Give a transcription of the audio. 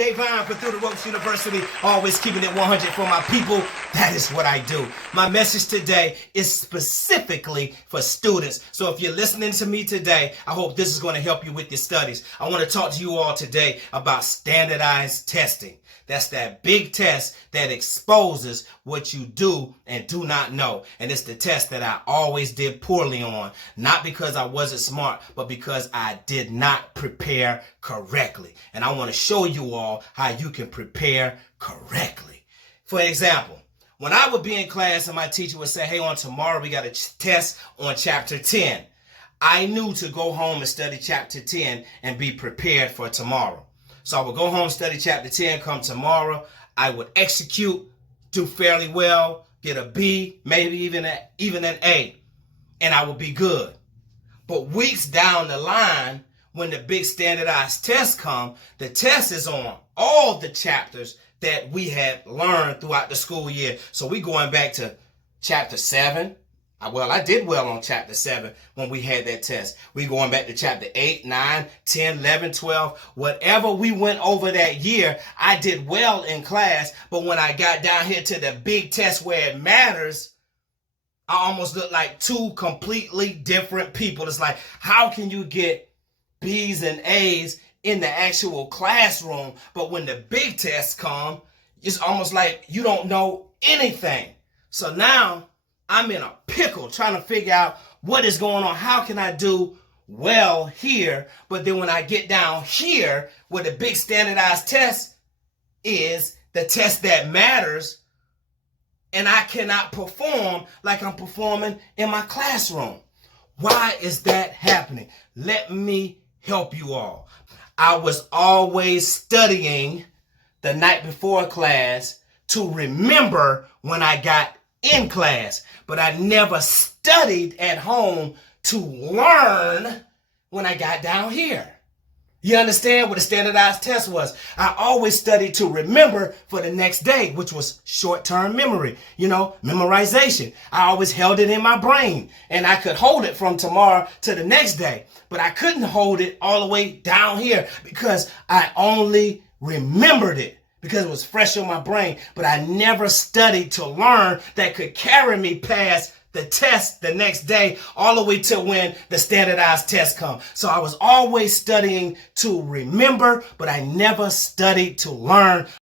Davyne for Through the Ropes University, always keeping it 100 for my people. That is what I do. My message today is specifically for students. So if you're listening to me today, I hope this is going to help you with your studies. I want to talk to you all today about standardized testing. That's that big test that exposes what you do and do not know. And it's the test that I always did poorly on, not because I wasn't smart, but because I did not prepare correctly. And I want to show you all how you can prepare correctly. For example, when I would be in class and my teacher would say, hey, on tomorrow we got a test on chapter 10. I knew to go home and study chapter 10 and be prepared for tomorrow. So I would go home, study chapter 10, come tomorrow. I would execute, do fairly well, get a B, maybe even an A, and I would be good. But weeks down the line, when the big standardized test come, the test is on all the chapters that we had learned throughout the school year. So we going back to chapter 7. Well, I did well on chapter 7 when we had that test. We going back to chapter 8, 9, 10, 11, 12. Whatever we went over that year, I did well in class. But when I got down here to the big test where it matters, I almost looked like two completely different people. It's like, how can you get B's and A's in the actual classroom, but when the big tests come, it's almost like you don't know anything? So now I'm in a pickle trying to figure out what is going on. How can I do well here? But then when I get down here where the big standardized test is, the test that matters, and I cannot perform like I'm performing in my classroom. Why is that happening? Let me help you all. I was always studying the night before class to remember when I got in class, but I never studied at home to learn when I got down here. You understand what a standardized test was? I always studied to remember for the next day, which was short-term memory, memorization. I always held it in my brain, and I could hold it from tomorrow to the next day, but I couldn't hold it all the way down here because I only remembered it because it was fresh on my brain, but I never studied to learn that could carry me past the test the next day, all the way to when the standardized test come. So I was always studying to remember, but I never studied to learn.